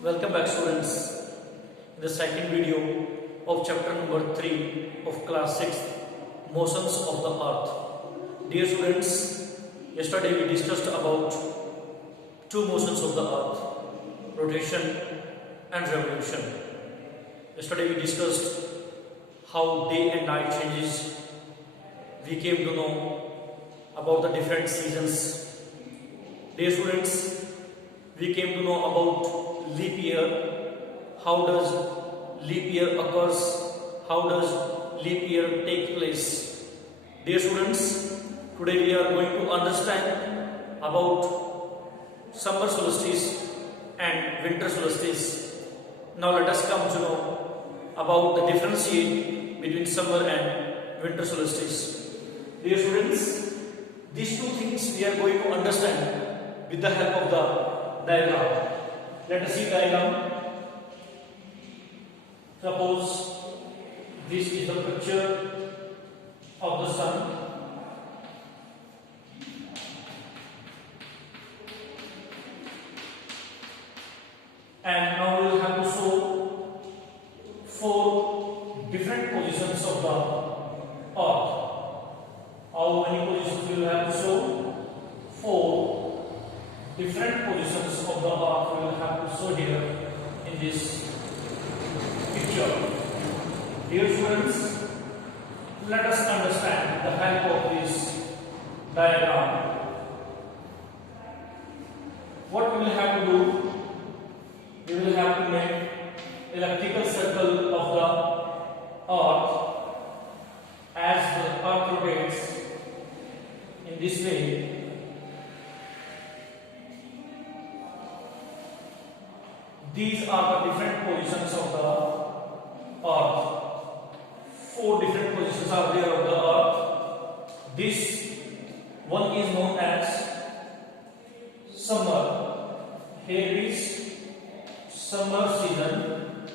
Welcome back, students, in the second video of chapter number 3 of class 6, motions of the earth. Dear students, yesterday we discussed about two motions of the earth, rotation and revolution. Yesterday we discussed how day and night changes. We came to know about the different seasons. Dear students, we came to know about leap year. How does leap year occurs? How does leap year take place? Dear students, today we are going to understand about summer solstice and winter solstice. Now let us come to know about the difference between summer and winter solstice. Dear students, these two things we are going to understand with the help of the diagram. Let us see diagram. Suppose this is the picture of the sun. And now we will have to show four different positions of the earth. How many positions we will have to show? Four different positions of the earth we will have to show here in this picture. Dear students, let us understand the help of this diagram. What we will have to do? We will have to make elliptical circle of the earth. As the earth rotates in this way, these are the different positions of the earth. Four different positions are there of the earth. This one is known as summer. Here is summer season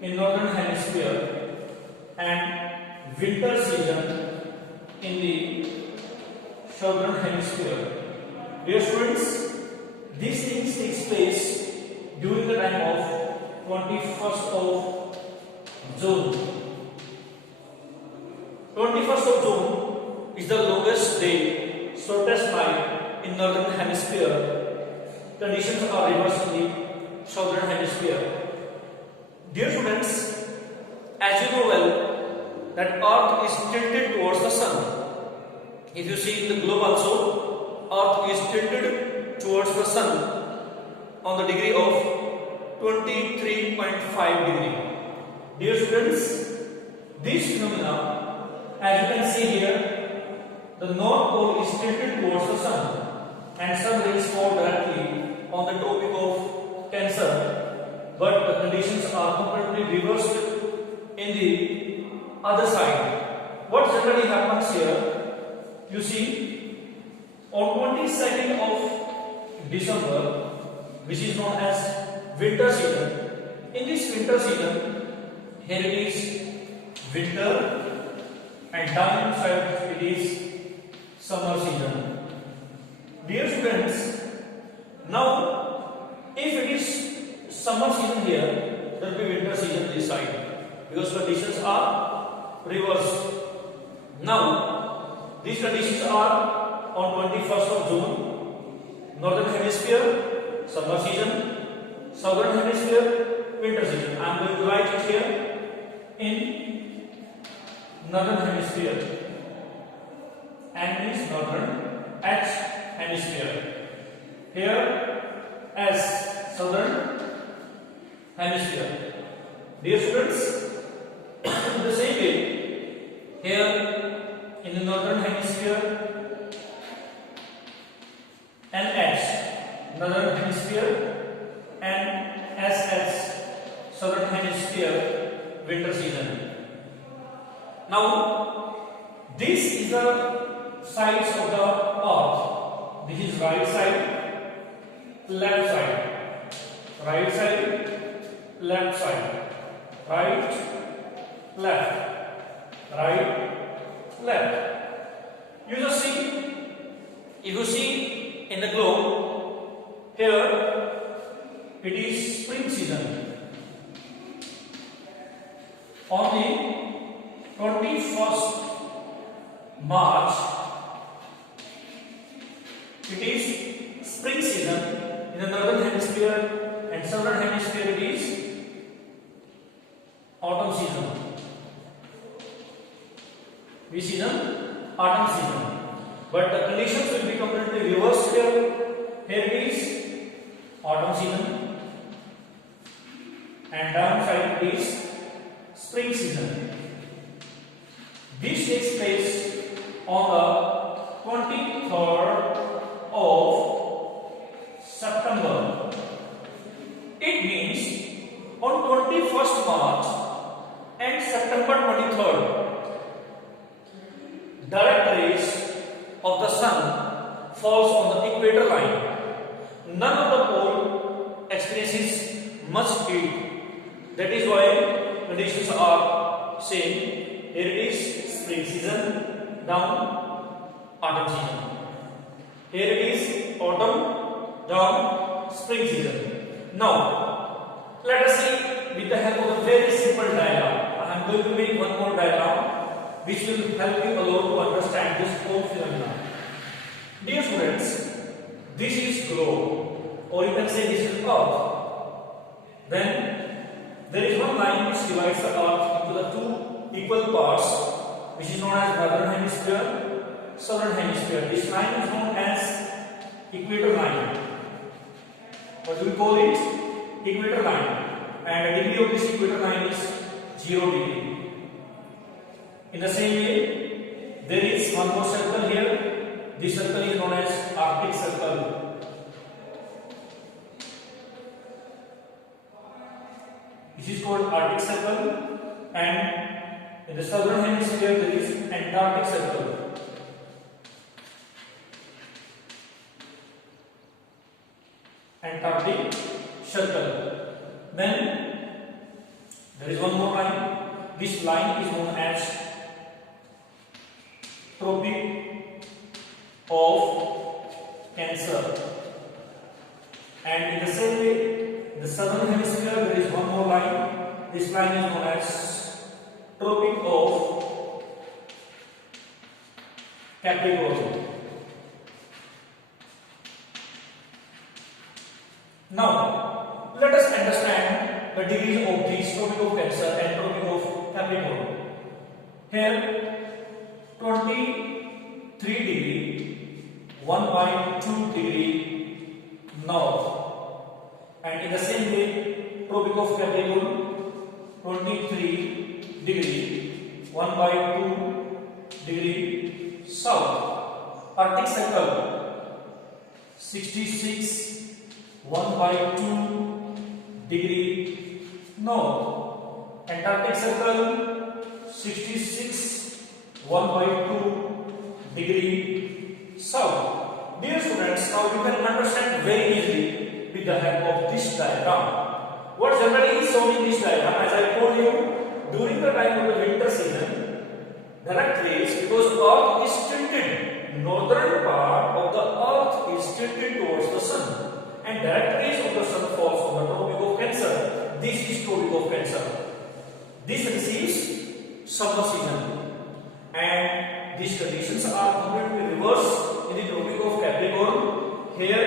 in northern hemisphere and winter season in the southern hemisphere. Dear students, these things takes place during the time of 21st of June. 21st of June is the longest day, shortest night in northern hemisphere. Conditions are reversed in the southern hemisphere. Dear students, as you know well, that earth is tilted towards the sun. If you see in the globe also, earth is tilted towards the sun on the degree of 23.5 degree. Dear students, this phenomena, as you can see here, the north pole is tilted towards the sun and sun rays fall directly on the topic of Cancer, but the conditions are completely reversed in the other side. What generally happens here, you see, on 22nd of December, which is known as winter season. In this winter season, here it is winter and down inside it is summer season. Dear students, now if it is summer season here, there will be winter season this side because conditions are reversed. Now these conditions are on 21st of June, northern hemisphere summer season, southern hemisphere winter season. I am going to write it here in northern hemisphere and means northern H hemisphere. Here as southern hemisphere. Dear students, in the same way, here in the northern hemisphere and H, northern hemisphere, and SS, southern hemisphere, winter season. Now, this is the sides of the earth. This is right side, left side, right side, left side, right, left, right, left. You just see, if you see in the globe, here it is spring season. On the 21st March, it is spring season in the northern hemisphere, and southern hemisphere it is autumn season. Which season? Autumn season. But the conditions will be completely reversed here. Here it is autumn season, and downside it is spring season. This takes place on the 23rd of September. It means on 21st March and September 23rd, direct rays of the sun falls on the equator line. None of the pole experiences much heat. That is why conditions are same. Here it is spring season, down autumn season. Here it is autumn, down spring season. Now let us see with the help of a very simple diagram. I am going to make one more diagram which will help you alone to understand this whole phenomenon. Dear students, this is globe, or you can say this is earth. Then there is one line which divides the earth into the two equal parts, which is known as northern hemisphere, southern hemisphere. This line is known as equator line. What do we call it? Equator line. And the degree of this equator line is 0 degree. In the same way, there is one more circle here. This circle is known as Arctic circle. This is called Arctic circle, and in the southern hemisphere there is Antarctic circle. Antarctic circle. Then there is one more line. This line is known as Tropic of Cancer. And in the same way, in the southern hemisphere there is one more line. This line is known as Tropic of Capricorn. Now let us understand the degrees of these Tropic of Cancer and Tropic of Capricorn. Here 23 degree 1/2 degree north, and in the same way Tropic of Capricorn 23 degree 1/2 degree south. Arctic circle 66 1/2 degree north. Antarctic circle 66 1/2 degree south. Dear students, now you can understand very easily with the help of this diagram. What generally is shown in this diagram, as I told you, during the time of the winter season, direct rays, because earth is tilted, northern part of the earth is tilted towards the sun, and direct rays of the sun falls on the Tropic of Cancer. This is Tropic of Cancer. This receives summer season, and these conditions are completely reversed in the Tropic of Capricorn. Here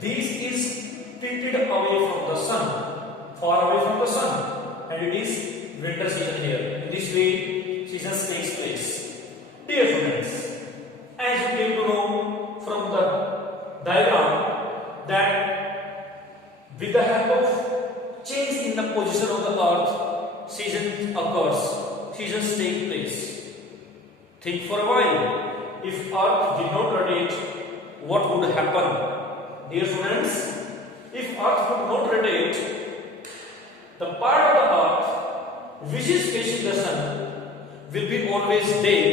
this is tilted away from the sun, far away from the sun, and it is winter season here. In this way seasons takes place. Dear students, as you came to know from the diagram that with the help of change in the position of the earth, seasons occurs, seasons take place. Think for a while. If earth did not rotate, what would happen? Dear students, if earth would not rotate, the part of the earth which is facing the sun will be always day,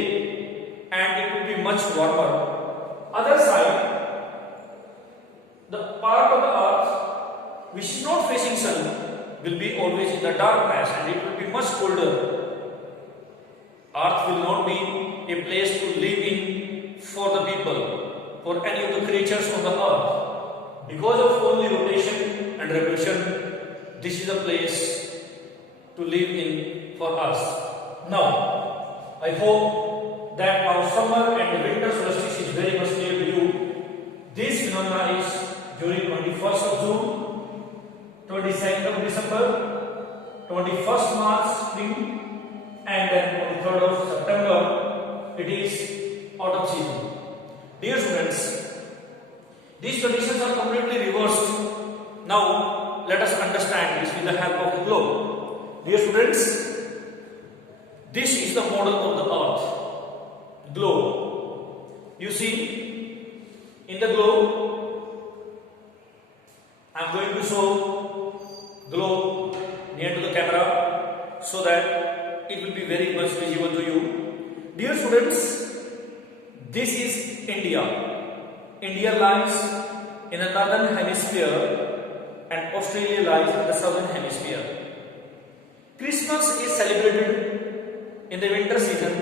and it will be much warmer. Other side, the part of the earth which is not facing sun will be always in the dark patch, and it will be much colder. Earth will not be a place to live in for the people, for any of the creatures on the earth. Because of only rotation and revolution, this is a place to live in for us. Now, I hope that our summer and winter solstice is very much near to you. This phenomena is during 21st of June, 22nd of December, 21st March spring, and then 23rd of September it is autumn season. Dear students, these conditions are completely reversed. Now let us understand this with the help of the globe. Dear students, this is the model of the earth, globe. You see, in the globe, I am going to show globe near to the camera so that it will be very much visible to you. Dear students, this is India. India lies in the northern hemisphere and Australia lies in the southern hemisphere. Christmas is celebrated in the winter season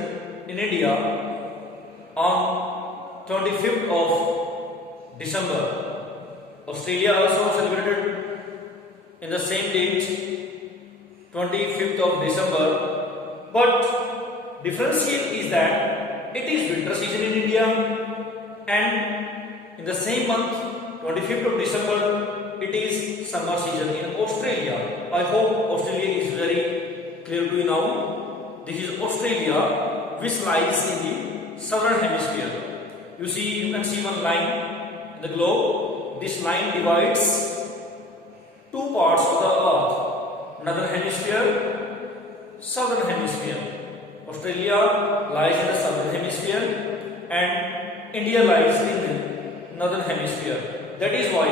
in India on 25th of December. Australia also celebrated in the same date, 25th of December. But difference here is that it is winter season in India and in the same month, 25th of December, it is summer season in Australia. I hope Australia is very clear to you now. This is Australia, which lies in the southern hemisphere. You see, you can see one line in the globe. This line divides two parts of the earth, northern hemisphere, southern hemisphere. Australia lies in the southern hemisphere and India lies in the northern hemisphere. That is why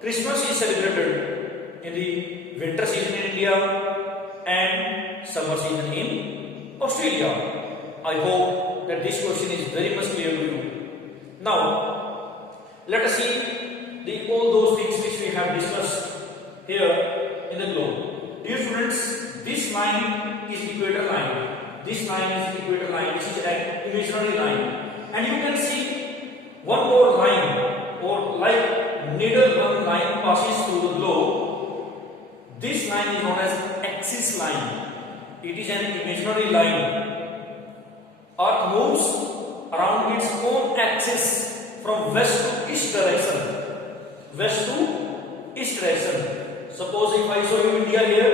Christmas is celebrated in the winter season in India and summer season in Australia. I hope that this question is very much clear to you. Now, let us see all those things which we have discussed here in the globe. Dear students, this line is equator line. This line is equator line. This is an imaginary line. And you can see one more line, or like needle one line passes through the globe. This line is known as axis line. It is an imaginary line. Earth moves around its own axis from west to east direction. West to east direction. Suppose if I show you India here,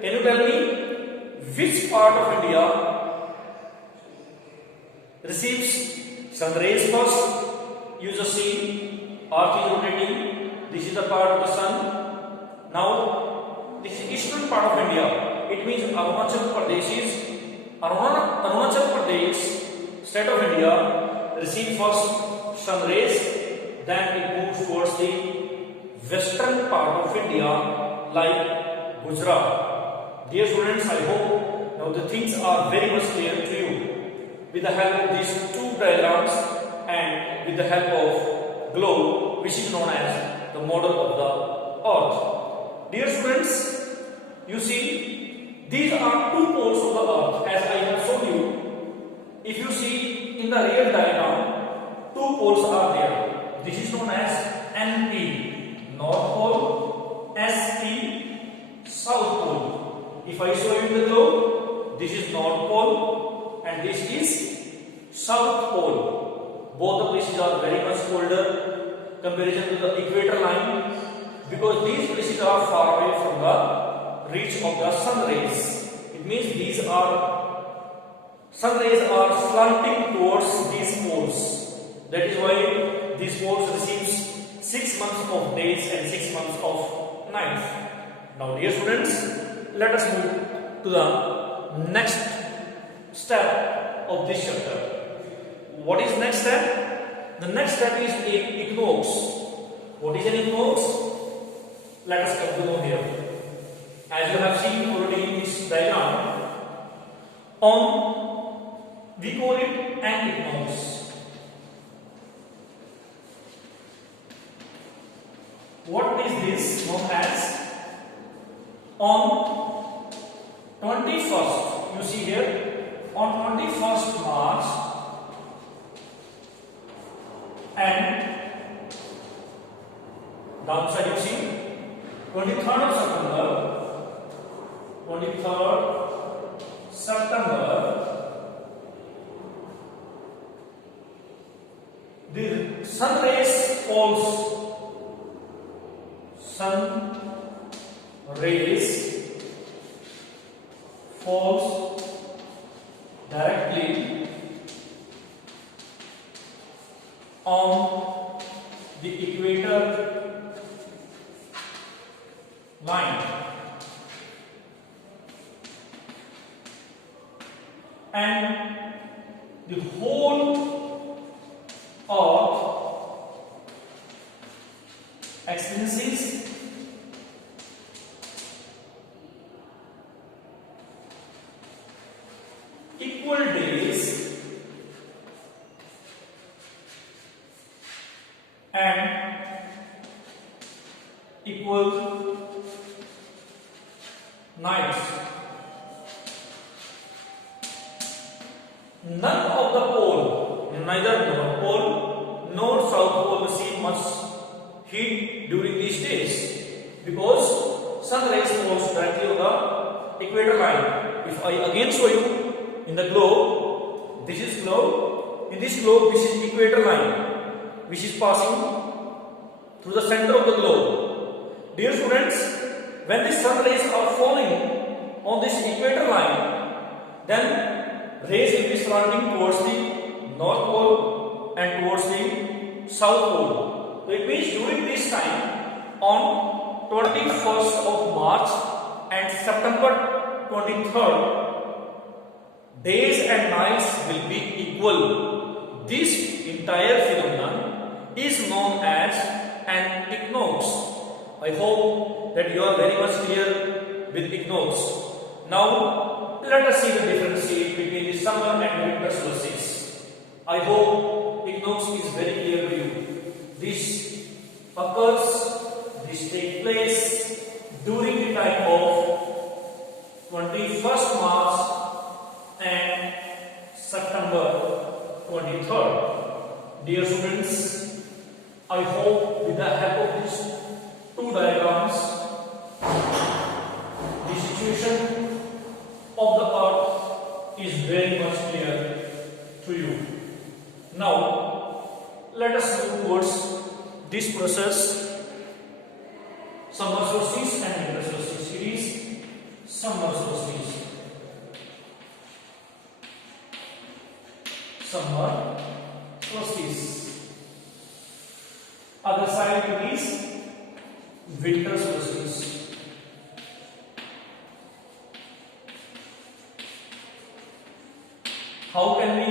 can you tell me which part of India receives sun rays first? You just see earth is rotating. This is the part of the sun. Now this is eastern part of India. It means Arunachal Pradesh, state of India, receive first sun rays, then it moves towards the western part of India like Gujarat. Dear students, I hope now the things are very much clear to you. With the help of these two diagrams and with the help of globe, which is known as the model of the earth. Dear students, you see, these are two poles of the earth as I have shown you. If you see in the real diagram, two poles are there. This is known as NP, North Pole, SP, South Pole. If I show you the globe, this is North Pole and this is South Pole. Both the places are very much colder comparison to the equator line because these places are far away from the reach of the sun rays. It means these sun rays are slanting towards these poles. That is why these poles receives 6 months of days and 6 months of nights. Now, dear students, let us move to the next step of this chapter. What is next step? The next step is equinox. What is an equinox? Let us come to know here. As you have seen already in this diagram, we call it an equinox. What is this known as? On 21st, you see here, on 21st March, and Downside you see 23rd of September, 23rd September, the sun rays falls, sun rays falls directly on the equator line, and the whole earth experiences equal days and equal nights. None of the pole, neither North Pole nor South Pole, receive much heat during these days because sun rays falls directly on the equator line. If I again show you in the globe, this is globe. In this globe, this is equator line, which is passing through the center of the globe. Dear students, when the sun rays are falling on this equator line, then rays will be slanting towards the North Pole and towards the South Pole. So it means during this time, on 21st of March and September 23rd, days and nights will be equal. This entire phenomenon is known as an equinox. I hope that you are very much clear with equinox. Now let us see the difference between the summer and winter solstice. I hope equinox is very clear to you. This occurs, this takes place during the time of 21st March and September 23rd. Dear students, I hope with the help of these two diagrams, the situation of the earth is very much clear to you. Now, let us move towards this process, summer solstice and winter solstice. It is summer solstice. Summer solstice. Other side it is winter solstice. How can we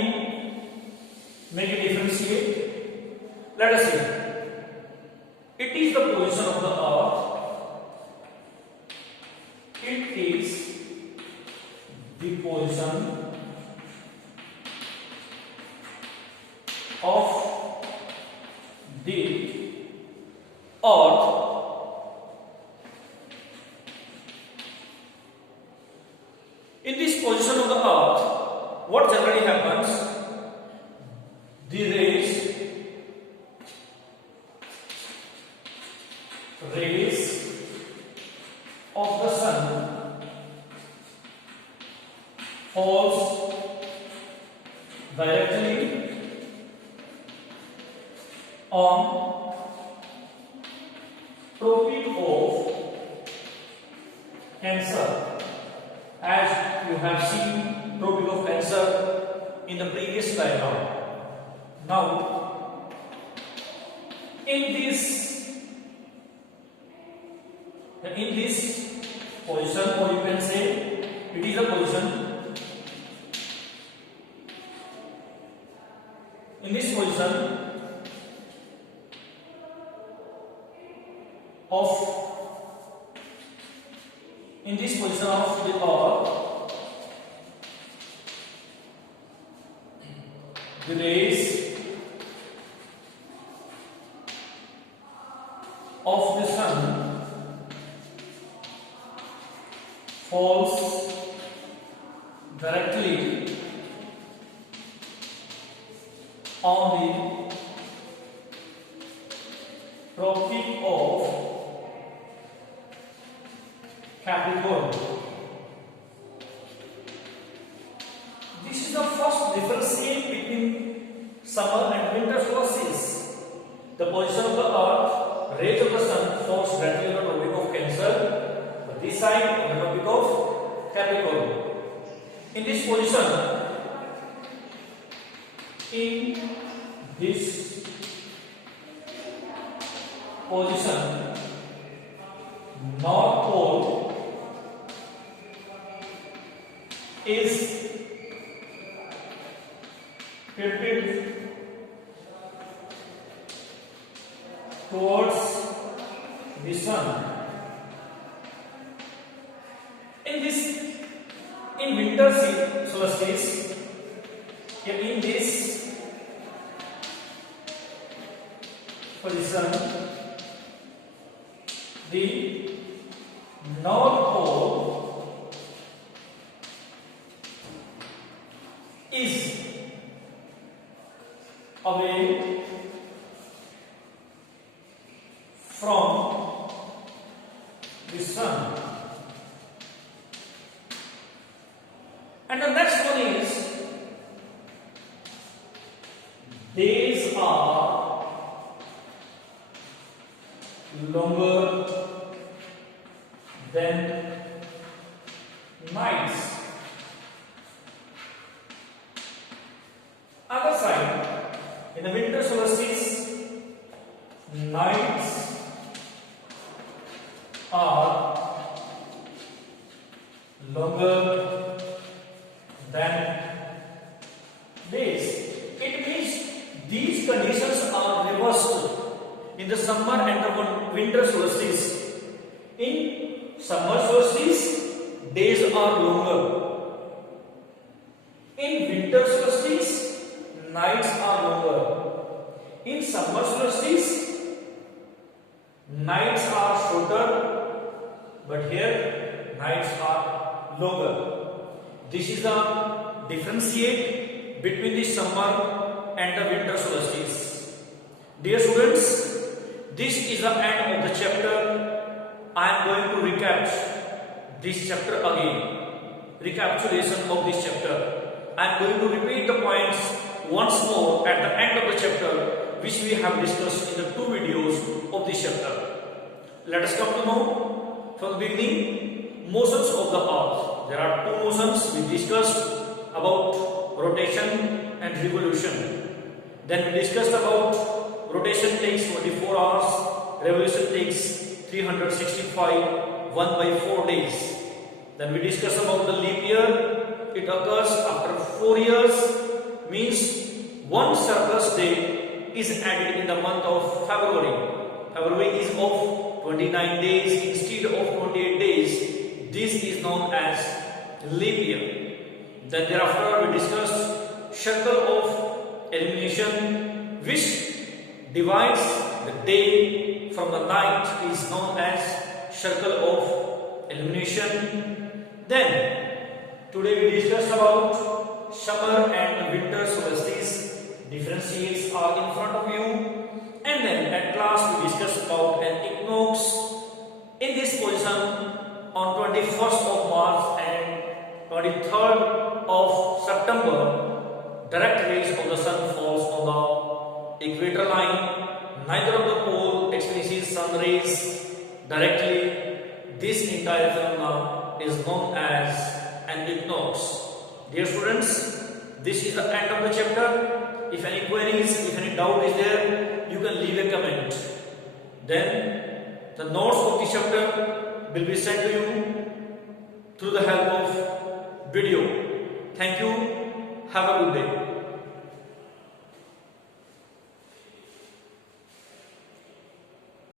make a differentiate? Let us see. It is the position of the earth. It is the position of the earth in this position of the earth. What generally happens? The rays of the sun falls directly on tropic of Cancer, as you have seen tropic of Cancer in the previous diagram. Now, in this position, or you can say it is a position. In this position of the earth, the rays of the sun falls directly on the tropic of Capricorn. This is the first differentiate between summer and winter solstice. The position of the earth, rays of the sun falls directly on the topic of Cancer, but this side on the topic of Capricorn. In this position, North Pole is tilted towards the sun. In winter solstice, in this position, the North Pole is away from the sun. And the next one is days are longer than nights. Other side, in the winter solstice, nights are longer than days. It means these conditions are reversed in the summer and the winter solstice. In summer solstice, days are longer. In winter solstice, nights are longer. In summer solstice, nights are shorter, but here nights are longer. This is the differentiate between the summer and the winter solstice. Dear students, this is the end of the chapter. I am going to recap this chapter again. Recapitulation of this chapter. I am going to repeat the points once more at the end of the chapter, which we have discussed in the 2 videos of this chapter. Let us come to know from the beginning motions of the earth. There are 2 motions we discussed about rotation and revolution. Then we discussed about rotation takes 24 hours, revolution takes 365, 1/4 days. Then we discussed about the leap year. It occurs after 4 years, means one surplus day is added in the month of February. February is of 29 days instead of 28 days. This is known as leap year. Then thereafter we discussed circle of elimination, which divides the day from the night, is known as circle of elimination. Then today we discussed about summer and winter solstice. Differentiates are in front of you. And then at last we discussed about an equinox. In this position, on 21st of March and 23rd of September, direct rays of the sun falls on the equator line. Neither of the pole experiences sun rays directly. This entire phenomenon is known as an equinox. Dear students, this is the end of the chapter. If any queries, if any doubt is there, you can leave a comment. Then the notes of the chapter will be sent to you through the help of video. Thank you. Have a good day.